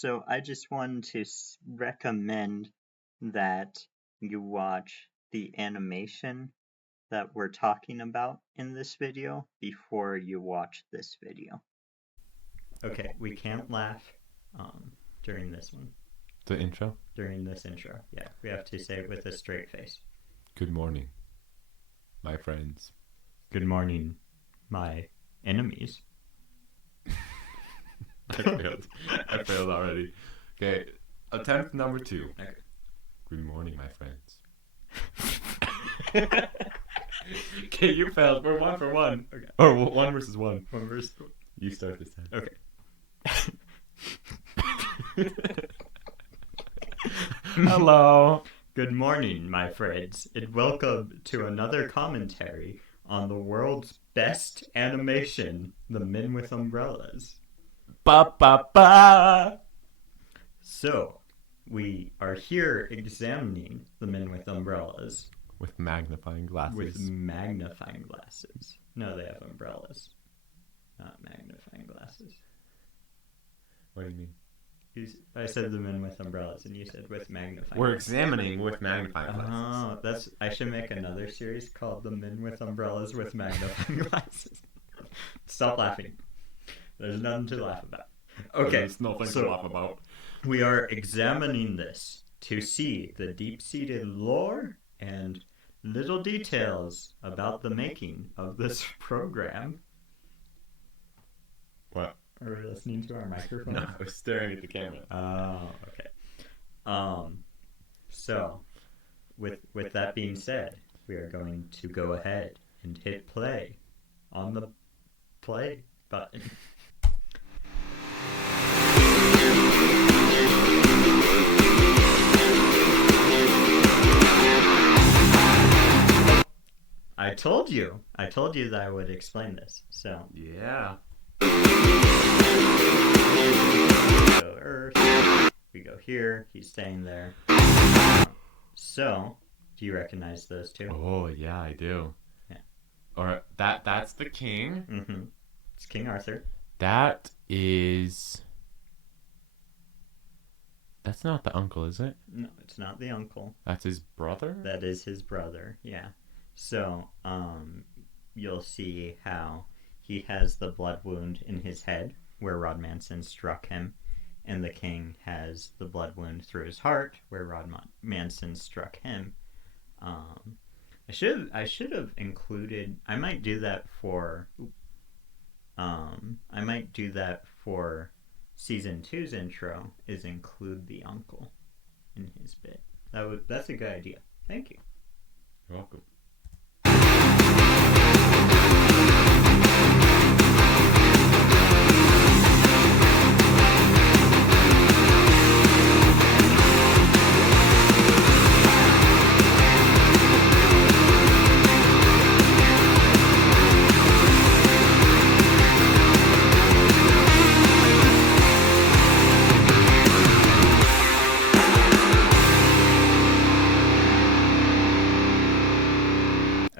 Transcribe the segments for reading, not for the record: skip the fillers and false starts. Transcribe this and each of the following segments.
So I just wanted to recommend that you watch the animation that we're talking about in this video before you watch this video. Okay, we can't laugh during this one. The intro? During this intro. Yeah, we have to say it with a straight face. Good morning, my friends. Good morning, my enemies. I failed already. Okay, attempt number 2. Okay. Good morning, my friends. Okay, you failed. We're 1 for 1. Okay. Or 1 versus 1. 1 versus 1. You start this time. Okay. Hello. Good morning, my friends, and welcome to another commentary on the world's best animation, The Men with Umbrellas. Ba ba ba. So, we are here examining The Men with Umbrellas. With magnifying glasses. With magnifying glasses. No, they have umbrellas. Not magnifying glasses. What do you mean? I said The Men with Umbrellas, and you said with magnifying We're glasses. examining with magnifying glasses. Oh, I should make another series called The Men with Umbrellas with magnifying glasses. Stop laughing. There's nothing to laugh about. Okay, There's nothing so to laugh about. we are examining this to see the deep-seated lore and little details about the making of this program. What? Are we listening to our microphone? No, I was staring at the camera. Oh, okay. So, with that being said, we are going to go ahead and hit play on the play button. I told you that I would explain this. So, Yeah. we go Earth, we go here, he's staying there. So, do you recognize those two? Oh, yeah, I do. Yeah. Or that's the king. Mm-hmm. It's King Arthur. That is... That's not the uncle, is it? No, it's not the uncle. That's his brother? That is his brother, yeah. So, you'll see how he has the blood wound in his head where Rod Manson struck him, and the king has the blood wound through his heart where Rod Manson struck him. I should have included. I might do that for season 2's intro. Is include the uncle in his bit. That's a good idea. Thank you. You're welcome.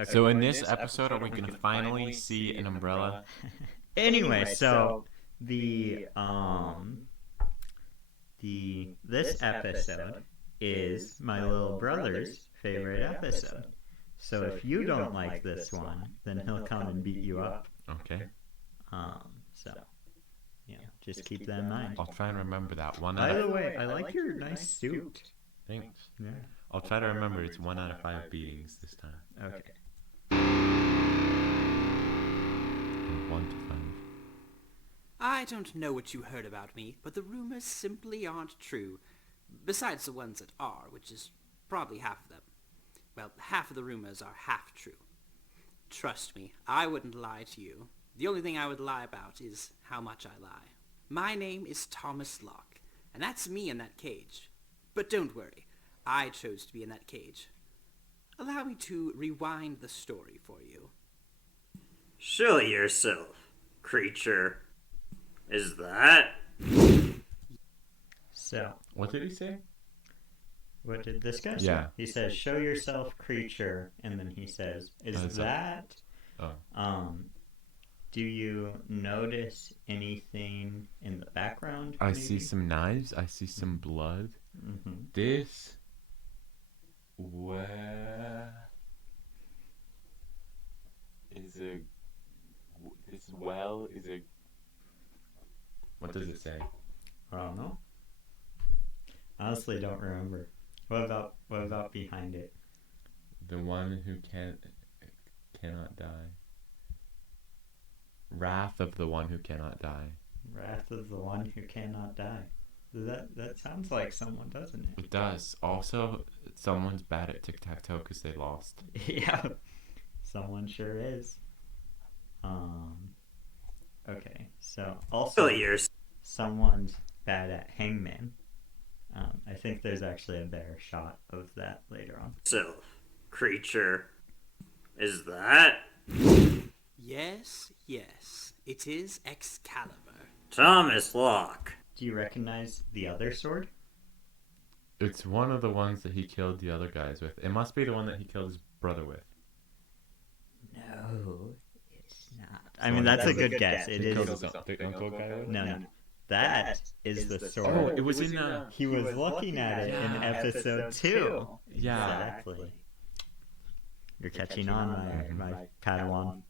So in this episode, are we going to finally see an umbrella? Anyway, so this episode is my little brother's favorite episode. So if you don't like this one, then he'll come and beat you up. Okay. So just keep that in mind. I'll try and remember that. By the way, I like your nice suit. Thanks. Yeah. I'll try to remember it's 1 out of 5 beatings this time. Okay. 1 to 5. I don't know what you heard about me, but the rumors simply aren't true. Besides the ones that are, which is probably half of them. Well, half of the rumors are half true. Trust me, I wouldn't lie to you. The only thing I would lie about is how much I lie. My name is Thomas Locke, and that's me in that cage. But don't worry, I chose to be in that cage. Allow me to rewind the story for you. Show yourself, creature. Is that? So, What did he say? what did this guy say? Yeah. He says, "Show yourself, creature," and then he says, "Is That's that?" Oh. Do you notice anything in the background? I maybe? see some knives. I see some blood. Mm-hmm. This where is a this well is a what does it say? I don't know. Honestly, don't remember. What about behind it? The one who cannot die. Wrath of the one who cannot die. Wrath of the one who cannot die. That sounds like someone, doesn't it? It does. Also, someone's bad at tic-tac-toe because they lost. Yeah, someone sure is. Okay, so also someone's bad at hangman. I think there's actually a better shot of that later on. So, creature, is that Yes, it is Excalibur. Thomas Locke? Do you recognize the other sword? It's one of the ones that he killed the other guys with. It must be the one that he killed his brother with. No, it's not. I mean, that's a good guess. It He is. killed the uncle guy with? No. That is the sword. Oh, it was in He was looking at it in Yeah. episode 2. Yeah. Exactly. You're catching on, my Padawan.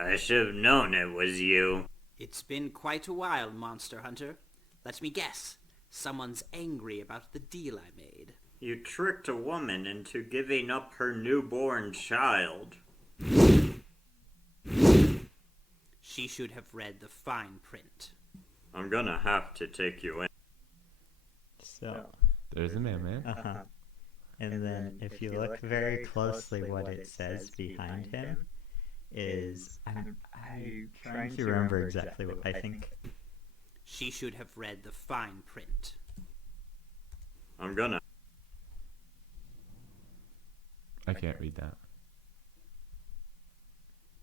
I should have known it was you. It's been quite a while, Monster Hunter. Let me guess. Someone's angry about the deal I made. You tricked a woman into giving up her newborn child. She should have read the fine print. I'm gonna have to take you in. So, There's a man. uh-huh. And then if you look very closely, what it says behind him is, I'm trying to remember exactly what I think. She should have read the fine print. I'm gonna. I can't read that.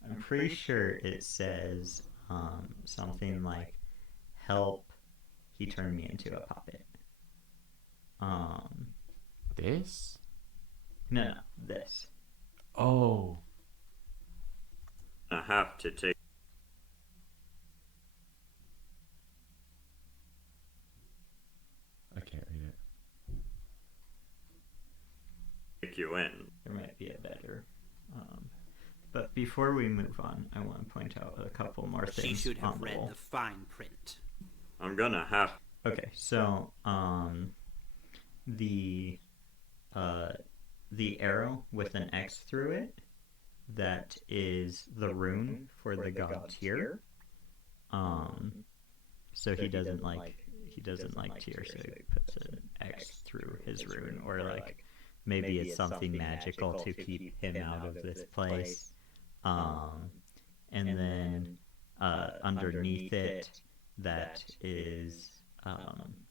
I'm pretty sure it says something like, help, he turned me into a puppet. This? No, this. Oh. I have to take I can't read it. you in. There might be a better. But before we move on, I want to point out a couple more things. She should have on the read wall. the fine print. I'm gonna have. Okay, so the arrow with an X through it, that is the rune for the god Tyr. So he doesn't like Tyr, so he puts an X through his rune, or like maybe it's something magical to keep him out of this place. And then underneath it, that is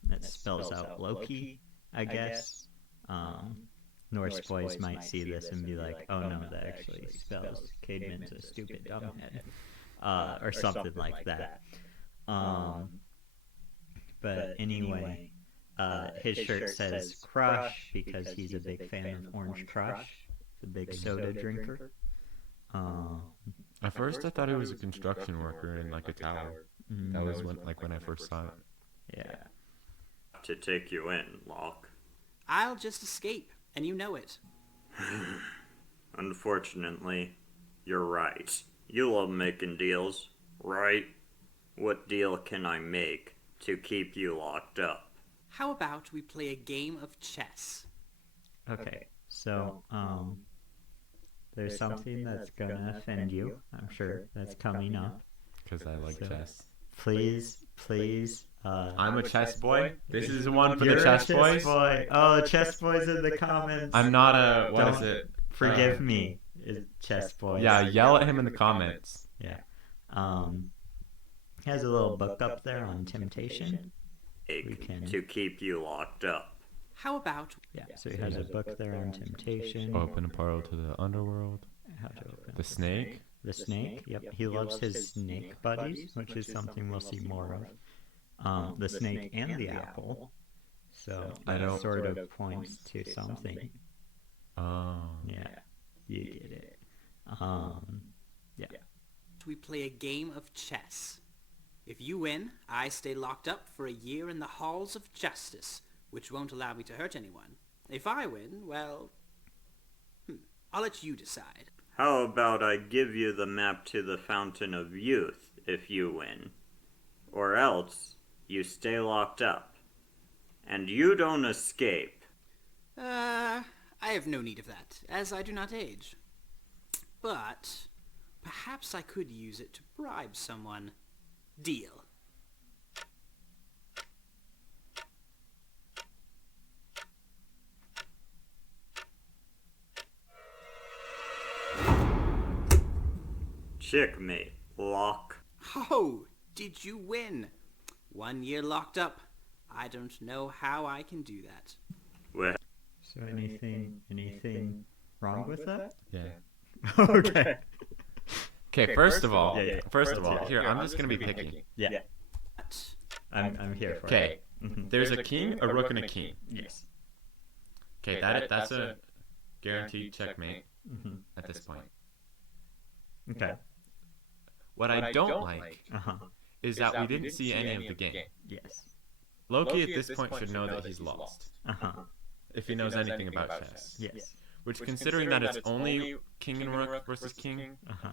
that spells out Loki, I guess. Norse boys might see this and be like, oh no, that actually spells Caedmon's a stupid dumbhead, or something like that. But anyway, his shirt says Crush because he's a big fan of Orange Crush, the big soda drinker. At first, I thought he was a construction worker in like a tower. That was when I first saw it. Yeah. To take you in, Locke. I'll just escape, and you know it. Unfortunately, you're right. You love making deals, right? What deal can I make to keep you locked up? How about we play a game of chess? Okay, so there's something that's gonna offend you. I'm sure that's coming up. Because I like So, chess. Please. I'm a chess boy. This is one for You're the a chess boys. boy. Oh, chess boys in the comments. I'm not a. What is Don't it? Forgive me, chess boys. Yeah, yell at him in the comments. Yeah. He has a little book up there on temptation. We can. To keep you locked up. How about Yeah, so he has a book there on temptation. Open a portal to the underworld. How to open The snake. The snake. Yep, he loves his snake buddies, which is something we'll see more of. The snake and the apple. So I that don't- sort of points to something. Oh. Yeah, you get it. Yeah. We play a game of chess. If you win, I stay locked up for a year in the halls of justice, which won't allow me to hurt anyone. If I win, well, I'll let you decide. How about I give you the map to the Fountain of Youth if you win? Or else, you stay locked up. And you don't escape. I have no need of that, as I do not age. But perhaps I could use it to bribe someone. Deal. Checkmate, Locke. Oh, did you win? 1 year locked up. I don't know how I can do that. Well, So anything wrong with that? Yeah. Okay. Okay, first of all, Yeah. here, I'm just gonna be picky. Yeah. But I'm here for it. Okay, Mhm. there's a king, a rook, and a king. Yes. Okay, that's a guaranteed checkmate Mm-hmm. at this point. Okay. What I don't like Uh-huh. is that we didn't see any of the game. Yes. Loki at this point should know that he's lost, Uh-huh. if he knows anything about chess. Yes. Which, considering that it's only king and rook versus king, Uh-huh.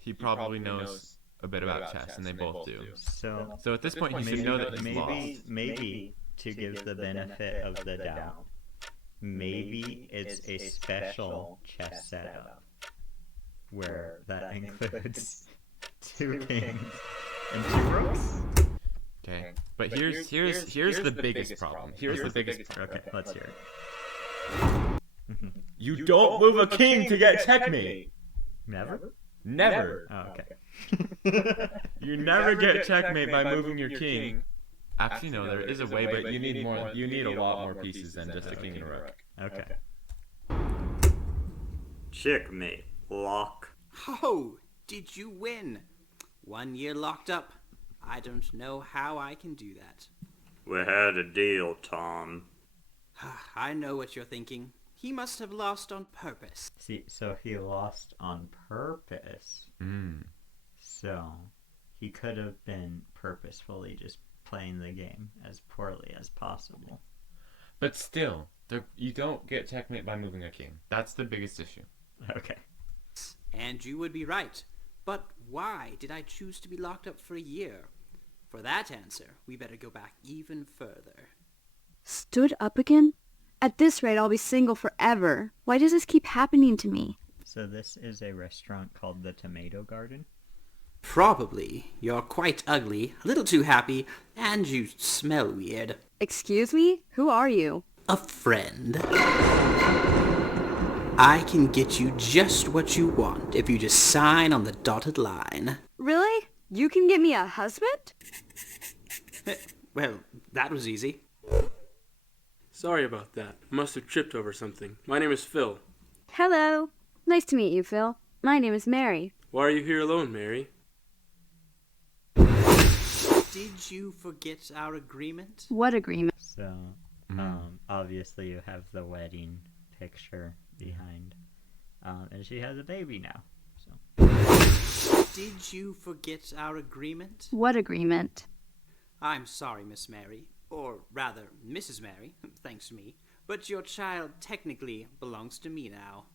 he probably knows a bit about chess, and they both do. So So at this point, he should know that he's lost. maybe to give the benefit of the doubt, maybe it's a special chess setup where that includes 2 kings and 2 rooks. Okay, but here's the biggest problem. Here's the biggest problem. Okay, let's hear it. You don't move a king to get checkmate. Never? Never. Oh, okay. You never get checkmate by moving your king. Actually, no, there is a way, but you need more. You need a lot more pieces than just a king and a rook. Okay. checkmate, Locke. oh, did you win? 1 year locked up. I don't know how I can do that. We had a deal, Tom. I know what you're thinking. He must have lost on purpose. See, so he lost on purpose. So he could have been purposefully just playing the game as poorly as possible. But still, you don't get checkmate by moving a king. That's the biggest issue. Okay. And you would be right. But why did I choose to be locked up for a year? For that answer, we better go back even further. Stood up again? At this rate, I'll be single forever. Why does this keep happening to me? So this is a restaurant called the Tomato Garden. Probably. You're quite ugly, a little too happy, and you smell weird. Excuse me? Who are you? A friend. I can get you just what you want if you just sign on the dotted line. Really? You can get me a husband? Well, that was easy. Sorry about that. I must have tripped over something. My name is Phil. Hello. Nice to meet you, Phil. My name is Mary. Why are you here alone, Mary? Did you forget our agreement? What agreement? So, obviously you have the wedding picture behind. And she has a baby now. So Did you forget our agreement? What agreement? I'm sorry, Miss Mary. Or rather, Mrs. Mary, thanks to me. But your child technically belongs to me now.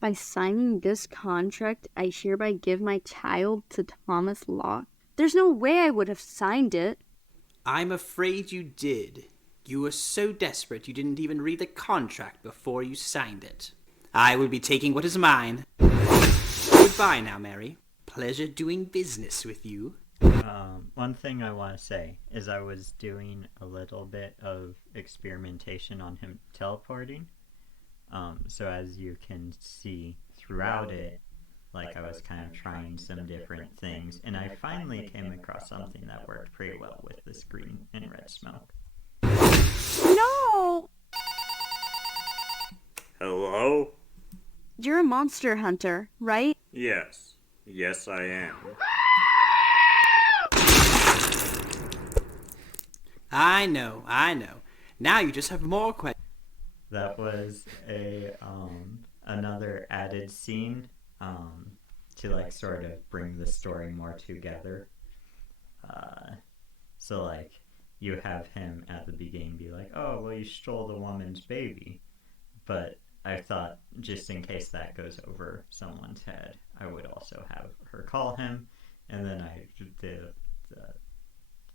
By signing this contract, I hereby give my child to Thomas Locke. There's no way I would have signed it. I'm afraid you did. You were so desperate you didn't even read the contract before you signed it. I will be taking what is mine. Goodbye now, Mary. Pleasure doing business with you. one thing I want to say is I was doing a little bit of experimentation on him teleporting. So as you can see throughout it, like I was kind of trying some different things, and I finally came across something that worked pretty well with this green and red smoke. No! Hello? You're a monster hunter, right? Yes. Yes, I am. I know. Now you just have more questions. That was a another added scene to like sort of bring the story more together. So like you have him at the beginning be like, oh, well, you stole the woman's baby. But I thought, just in case that goes over someone's head, I would also have her call him, and then I did the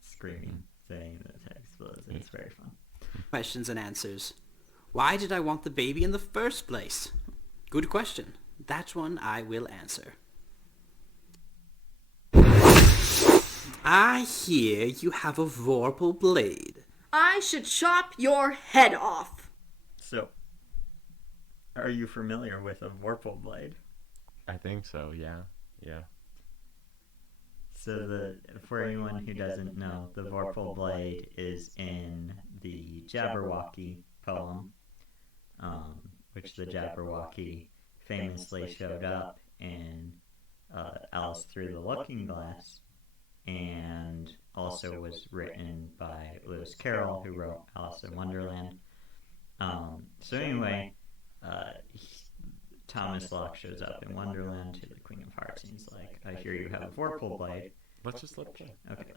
screaming thing in the text. It's very fun. Questions and answers. Why did I want the baby in the first place? Good question. That one I will answer. I hear you have a vorpal blade. I should chop your head off. So, are you familiar with a vorpal blade? I think so, yeah. So for anyone who doesn't know, the vorpal blade is in the Jabberwocky poem, which the Jabberwocky famously showed up in Alice Through the Looking Glass, and also was written by Lewis Carroll, who wrote Alice in Wonderland. So anyway, Thomas Locke shows up in Wonderland to the Queen of Hearts, and he's like, I hear you have a vorpal blade. Let's just let it play. Okay,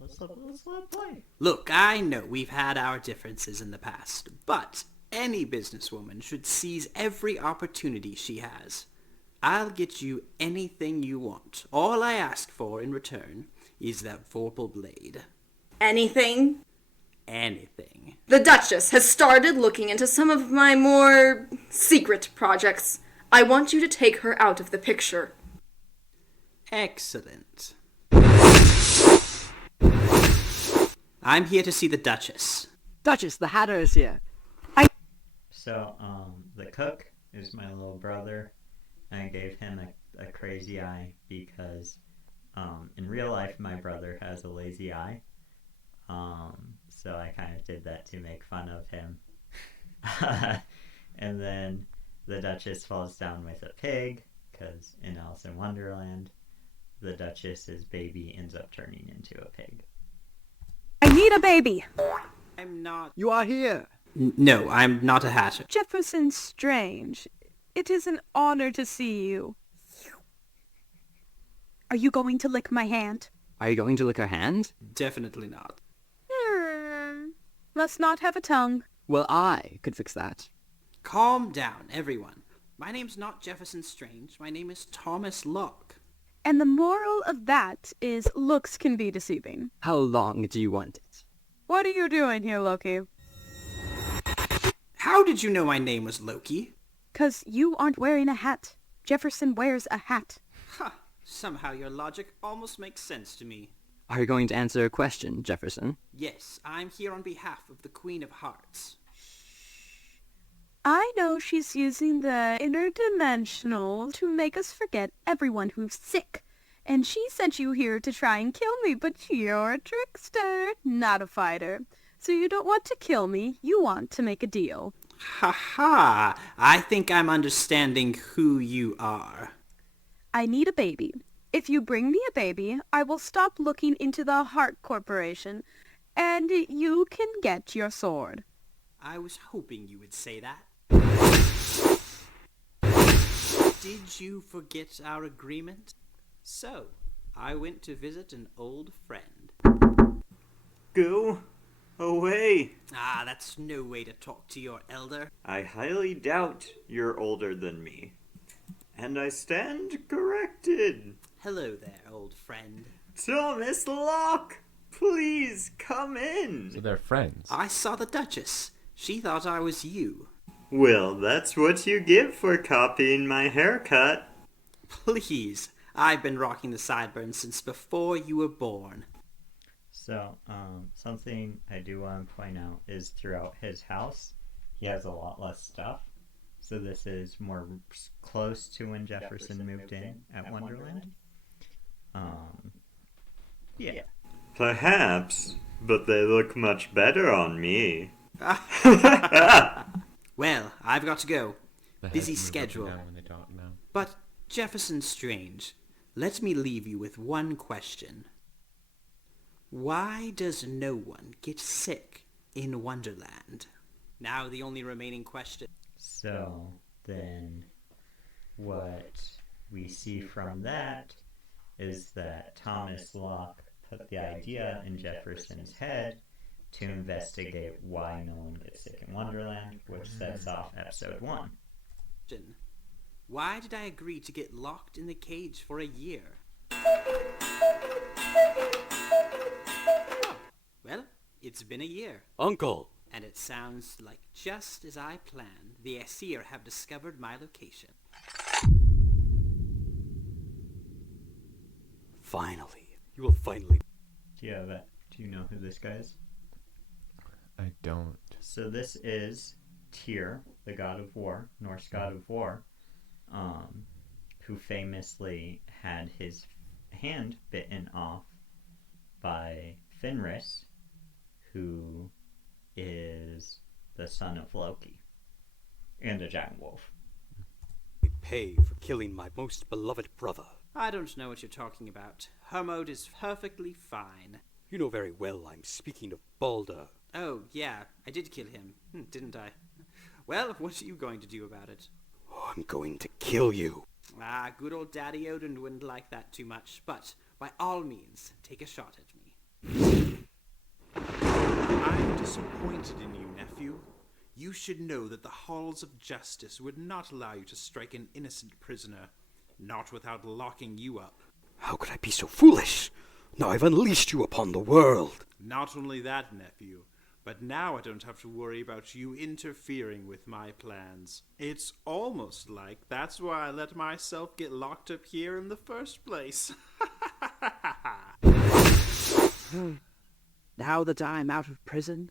let's let it play. Look, I know we've had our differences in the past, but any businesswoman should seize every opportunity she has. I'll get you anything you want. All I ask for in return is that vorpal blade. Anything? Anything. The Duchess has started looking into some of my more secret projects. I want you to take her out of the picture. Excellent. I'm here to see the Duchess. Duchess, the Hatter is here. So, the cook is my little brother. I gave him a crazy eye because, in real life, my brother has a lazy eye. So I kind of did that to make fun of him. And then the Duchess falls down with a pig, because in Alice in Wonderland, the Duchess's baby ends up turning into a pig. I need a baby. I'm not... You are here. No, I'm not a hatter. Jefferson Strange. It is an honor to see you. Are you going to lick my hand? Are you going to lick her hand? Definitely not. Must not have a tongue. Well, I could fix that. Calm down, everyone. My name's not Jefferson Strange. My name is Thomas Locke. And the moral of that is looks can be deceiving. How long do you want it? What are you doing here, Loki? How did you know my name was Loki? 'Cause you aren't wearing a hat. Jefferson wears a hat. Ha! Somehow your logic almost makes sense to me. Are you going to answer a question, Jefferson? Yes, I'm here on behalf of the Queen of Hearts. I know she's using the interdimensional to make us forget everyone who's sick. And she sent you here to try and kill me, but you're a trickster, not a fighter. So you don't want to kill me, you want to make a deal. Ha ha! I think I'm understanding who you are. I need a baby. If you bring me a baby, I will stop looking into the Heart Corporation, and you can get your sword. I was hoping you would say that. Did you forget our agreement? So, I went to visit an old friend. Go away. Ah, that's no way to talk to your elder. I highly doubt you're older than me. And I stand corrected. Hello there, old friend. Thomas Locke, please come in. So they're friends. I saw the Duchess. She thought I was you. Well, that's what you get for copying my haircut. Please, I've been rocking the sideburns since before you were born. So, something I do want to point out is throughout his house, he has a lot less stuff. So this is more close to when Jefferson moved in at Wonderland. Yeah. Perhaps, but they look much better on me. Well, I've got to go. The heads Busy move up and schedule. down when they talk now. But, Jefferson Strange, let me leave you with one question. Why does no one get sick in Wonderland? Now the only remaining question. So, then, what we see from that is that Thomas Locke put the idea in Jefferson's head to investigate why no one gets sick in Wonderland, which sets off episode 1. Why did I agree to get locked in the cage for a year? Oh, well, it's been a year. Uncle! And it sounds like just as I planned, the Aesir have discovered my location. Finally. You will finally... Do you know who this guy is? I don't. So this is Tyr, the god of war, Norse god of war, who famously had his hand bitten off by Fenris, who is the son of Loki, and a giant wolf. Pay for killing my most beloved brother. I don't know what you're talking about. Hermod is perfectly fine. You know very well I'm speaking of Balder. Oh, yeah, I did kill him, didn't I? Well, what are you going to do about it? Oh, I'm going to kill you. Good old Daddy Odin wouldn't like that too much, but by all means, take a shot at me. I'm disappointed in you, nephew. You should know that the halls of justice would not allow you to strike an innocent prisoner, not without locking you up. How could I be so foolish? Now I've unleashed you upon the world. Not only that, nephew, but now I don't have to worry about you interfering with my plans. It's almost like that's why I let myself get locked up here in the first place. Now that I'm out of prison,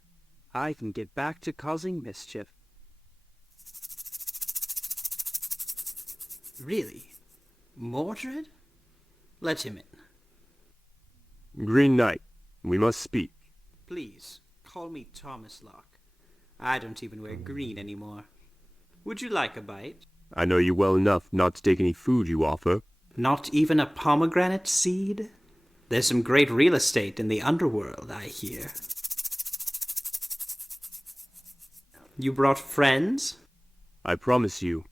I can get back to causing mischief. Really? Mordred? Let him in. Green Knight, we must speak. Please, call me Thomas Locke. I don't even wear green anymore. Would you like a bite? I know you well enough not to take any food you offer. Not even a pomegranate seed? There's some great real estate in the underworld, I hear. You brought friends? I promise you,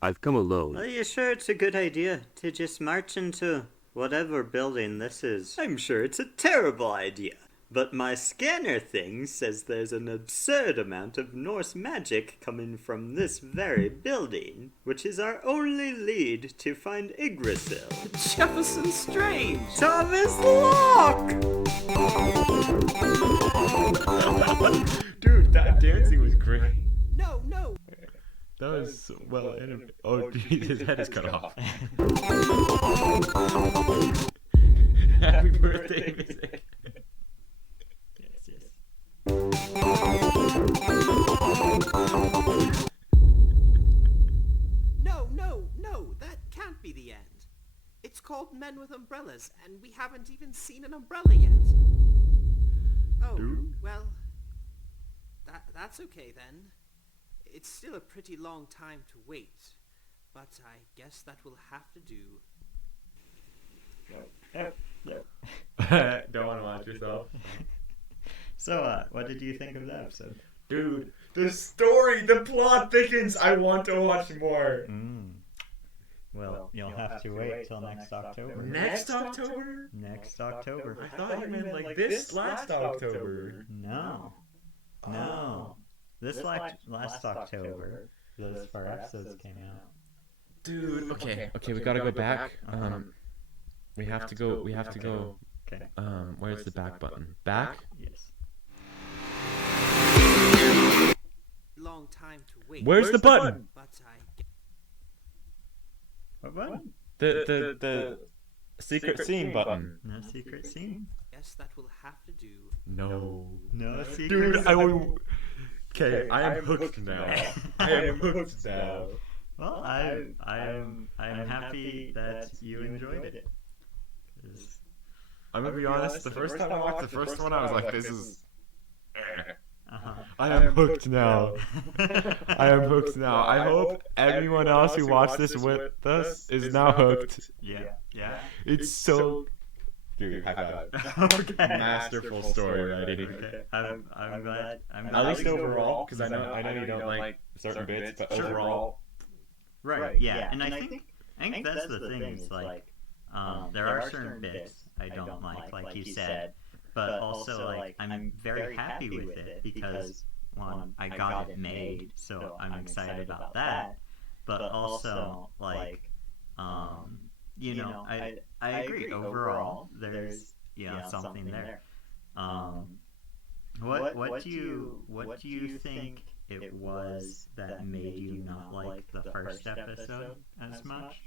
I've come alone. Are you sure it's a good idea to just march into whatever building this is? I'm sure it's a terrible idea. But my scanner thing says there's an absurd amount of Norse magic coming from this very building, which is our only lead to find Yggdrasil. Jefferson Strange! Thomas Locke! Dude, that dancing was great. No! That was well animated. Oh, dude, his head is cut off. Happy birthday, music. No, that can't be the end. It's called Men with Umbrellas, and we haven't even seen an umbrella yet. Oh, well, that's okay then. It's still a pretty long time to wait, but I guess that will have to do. Don't want to watch yourself. So, what did you think of that episode? Dude, the story, the plot thickens. I want to watch more. Well, you'll have to wait till next October. Next October? Next October. I thought you meant like this last October. No. This last October, those 4 episodes came out. Dude, okay, we gotta go back. We have to go. Okay. Where's the back button? Back? Yes. Long time to wait. Where's the button? But What button? The secret scene button. No secret scene. Guess that will have to do. No secret. Dude, I will. Okay, I am hooked now. I am hooked now. Well, I'm happy that you enjoyed it. I'm gonna be honest. The first time I watched the first one, I was like, "This is." I am hooked now. I am hooked now. I hope everyone else who watched this with us is now hooked. Yeah. It's so. Dude, high five. Okay. Masterful story writing. Okay. I'm glad. At least overall, because I know you don't like certain bits, but overall. Right. Yeah, and I think I think that's the thing. It's like there are certain bits I don't like you said, but also like I'm very happy with it because one, I got it made, so I'm excited about that. But also like, I agree. Overall, there's something there. What do you think it was that made you not like the first episode as much?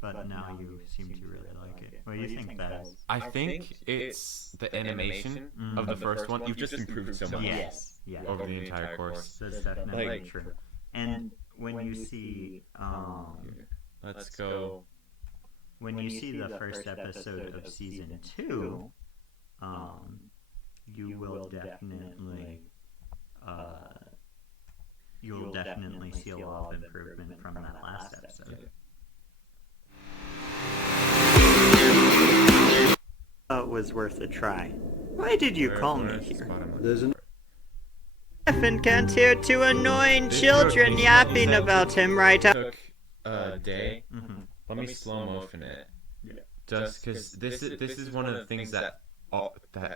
But now you seem to really like it. What do you think, Baz? I think it's the animation of the first one. You've just improved so much over the entire course. That's definitely true. And when you see, let's go. When you see the first episode of season 2, you will definitely see a lot of improvement from that last episode. It was worth a try. Why did you call me here? Stefan can't hear two annoying children yapping about him right out. Took a day. Let me slow motion it. Just because this is one of the things that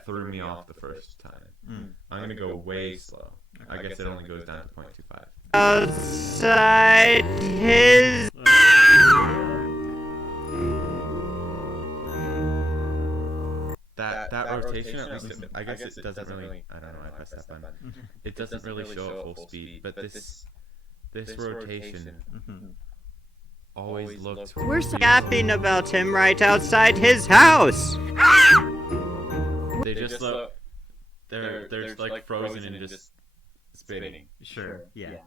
threw me off the first time. I'm gonna go way slow. I guess it only goes down to 0.25. Outside his. That rotation, at least, I guess it doesn't really. I don't know. I pressed that button. It doesn't really show at full speed, but this rotation always looks. We're yapping about him right outside his house. They just look. They're like frozen and just spinning. Sure. Yeah.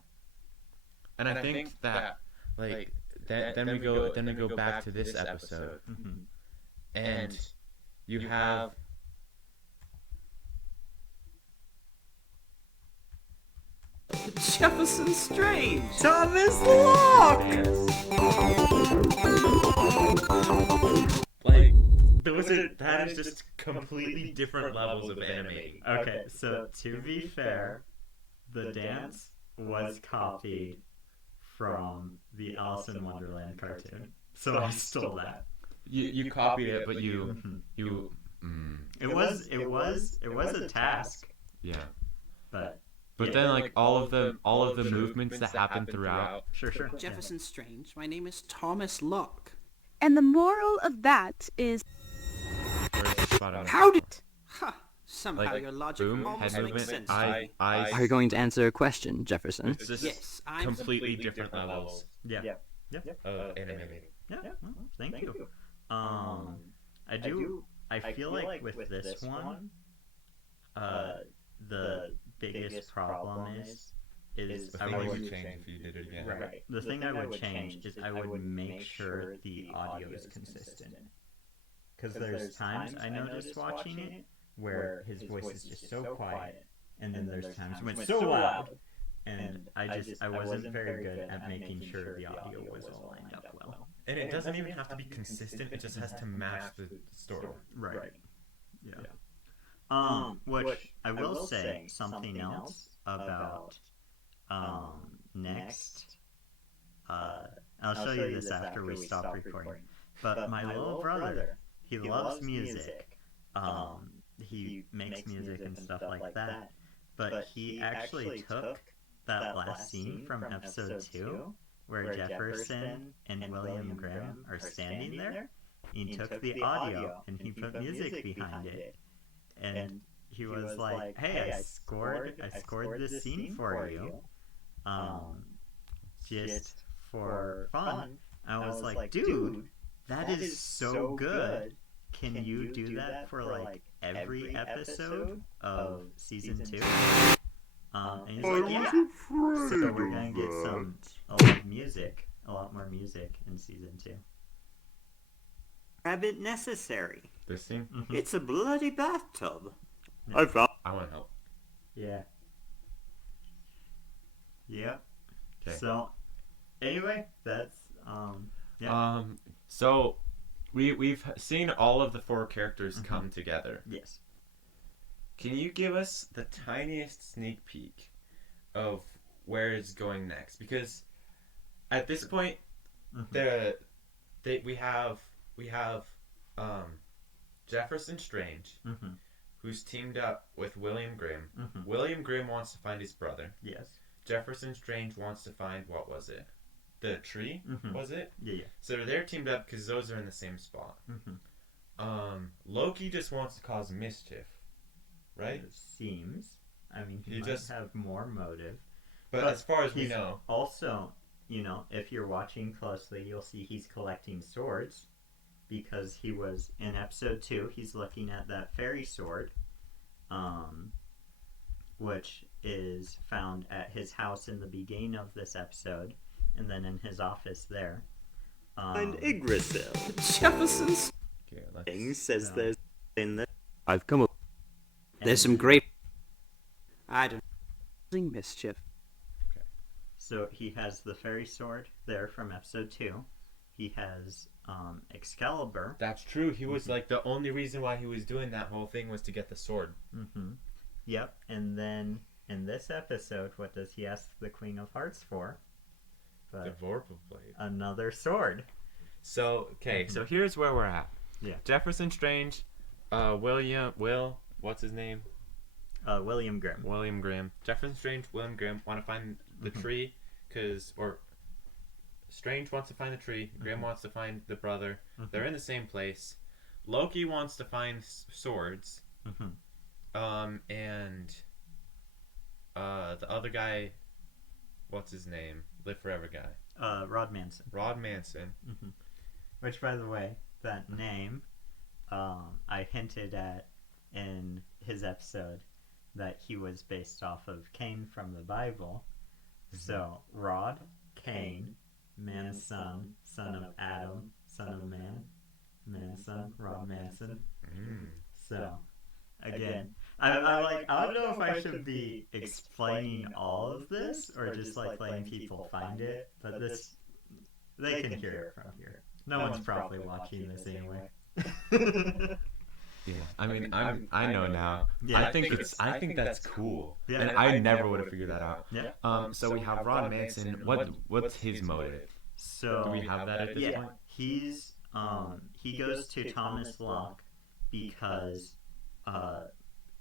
And I think that like then we go back to this episode, and you have Jefferson Strange! Thomas Locke! Like, that is just completely different levels of animating. Okay, so to be fair, the dance was copied from the Alice in Wonderland cartoon. So I stole that. You copied it, but you It was a task. Yeah. But then like all of the movements that happen throughout. Sure. Jefferson Strange, my name is Thomas Locke. And the moral of that is... How did... Huh. Somehow like, your logic boom, almost head makes movement, sense. Are you going to answer a question, Jefferson? It's just Yes, I'm completely different levels Yeah. of animating. Yeah. Well, thank you. I feel like with this one, the biggest problem is I would change if you did it again. right. The thing I would change is I would make sure the audio is consistent. Because there's times I noticed watching it where his voice is just so quiet, and then there's times when it's so loud, and I wasn't very good at making sure the audio was all lined up well. And it doesn't even have to be consistent. It just has to match the story. Right. Yeah. Which I will say something else about next. I'll show you this after we stop recording. But my little brother, he loves music. He makes music and stuff like that. But he actually took that last scene from episode 2, where Jefferson and William Grimm are standing there. He took the audio and he put music behind it. And he was like, "Hey, I scored this scene for you, just for fun." I was like, "Dude, that is so good. Can you do that for like every episode of season 2?" And he's like, "Yeah." So we're gonna get a lot more music in season 2. Rabbit necessary. This scene? It's a bloody bathtub. I want help. Yeah. Yep. Okay. So, anyway, that's So, we've seen all of the 4 characters come together. Yes. Can you give us the tiniest sneak peek of where it's going next? Because at this point, we have Jefferson Strange, who's teamed up with William Grimm. William Grimm wants to find his brother. Yes. Jefferson Strange wants to find, what was it? The tree, was it? Yeah. So they're teamed up because those are in the same spot. Loki just wants to cause mischief, right? It seems. I mean, he might just have more motive. But as far as we know, also, if you're watching closely, you'll see he's collecting swords because he was in episode 2. He's looking at that fairy sword, which is found at his house in the beginning of this episode, and then in his office there. And Yggdrasil. Jefferson's thing says there's in the. I've come. There's some great. I don't. Mischief. So he has the fairy sword there from episode 2. He has Excalibur. That's true. He was like the only reason why he was doing that whole thing was to get the sword. Yep. And then in this episode, what does he ask the Queen of Hearts for? But the Vorpal blade. Another sword. So so here's where we're at. Yeah. Jefferson Strange, what's his name? William Grimm. William Grimm. Jefferson Strange, William Grimm want to find the tree, Strange wants to find the tree. Grimm wants to find the brother. They're in the same place. Loki wants to find swords. And the other guy, what's his name? Live Forever guy. Rod Manson. Rod Manson. Which, by the way, that name, I hinted at in his episode that he was based off of Cain from the Bible. So, Rod, Cain, man's son, son of Adam, son of man, man's son, Rod Manson. So, again, I don't know if I should be explaining all of this or just like letting people find it, but they can hear it from here. No one's probably watching this anyway. Yeah, I mean, I know now. Yeah. I think that's cool. Yeah. And I never would have figured that out. Yeah. So we have Rod Manson. What's his motive? So do we have that at this point? He's he goes to Thomas Locke because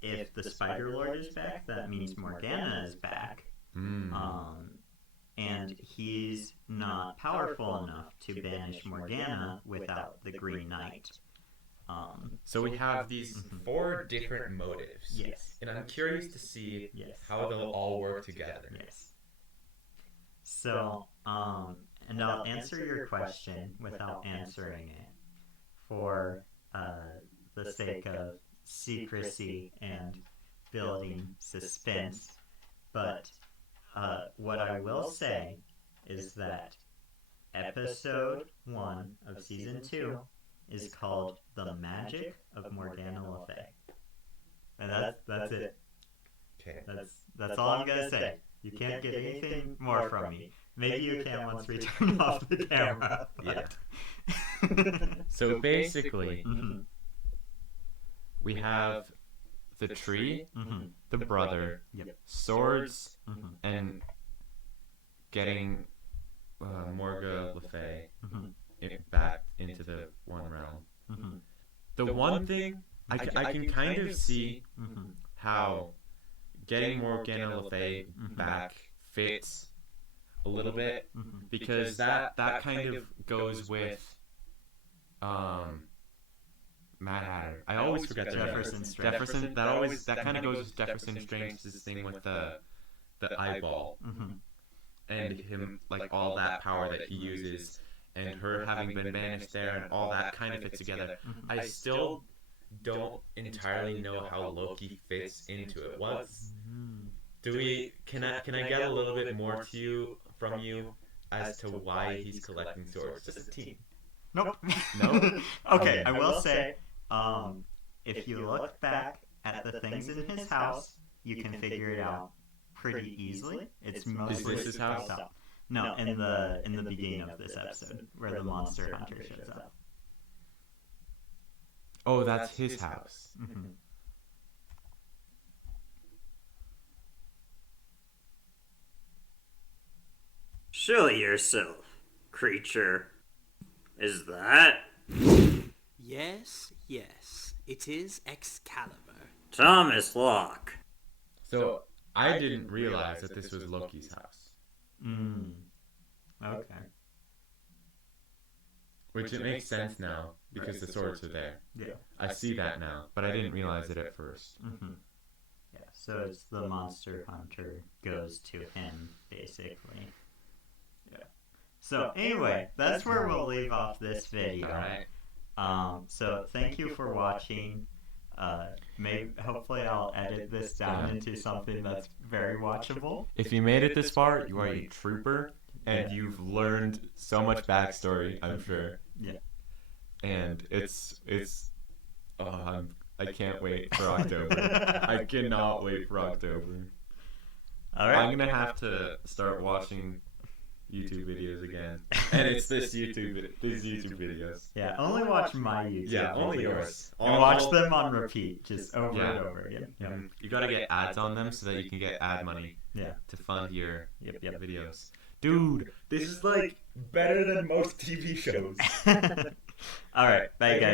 if the Spider Lord is back, that means Morgana is back. And he's not powerful enough to banish Morgana without the Green Knight. So we have these 4 different motives. Yes. And I'm curious to see how they'll all work together. Yes. So, and I'll answer your question without answering it for the sake of secrecy and building suspense. But what I will say is that episode 1 of season 2 is called The Magic of Morgana Le Fay. And that's it. Okay. That's all I'm gonna say. You can't get anything more from me. Maybe you can once we turn off the camera. Yeah. So basically, we have the tree, the brother, swords, and getting Morga Le Fay back into the one realm. The one thing I can kind of see how getting Morgana Le Fay back fits a little bit, because that kind of goes with Mad Hatter. I always forget Jefferson Strange. Jefferson. That kind of goes with Jefferson Strange's thing with the eyeball and him, like all that power that he uses, and her having been banished there, and all that kind of fits together. I still don't entirely know how Loki fits into it. Can I get a little bit more from you as to why he's collecting swords? Just a team. Nope. No? Okay, I will say, if you look back at the things in his house, you can figure it out pretty easily. It's mostly Is this his house? No, in the beginning of this episode, where the monster hunter shows up. Oh, that's his house. Show yourself, creature. is that? Yes, yes, it is Excalibur. Thomas Locke. So I didn't realize that this was Loki's house. Okay. Which it makes sense now because the swords are there. Yeah. I see that now, but I didn't realize it at first. Yeah, so it's the monster hunter goes to him, basically. Yeah. So anyway, that's where we'll leave off this video. Alright. So thank you for watching. Hopefully I'll edit this down into something that's very watchable. If you made it this far, you are a trooper, and you've learned so much backstory, I'm sure. Yeah. And I can't wait for October. I cannot wait for October. All right. I'm gonna have to start watching YouTube videos again, and it's these YouTube videos. Yeah, only watch my YouTube. Yeah, only videos. yours. And watch them on repeat, just over and over again. Yep. You gotta get ads on them so that you can get ad money. Yeah. To fund your videos. Dude, this is like better than most TV shows. All right, bye guys.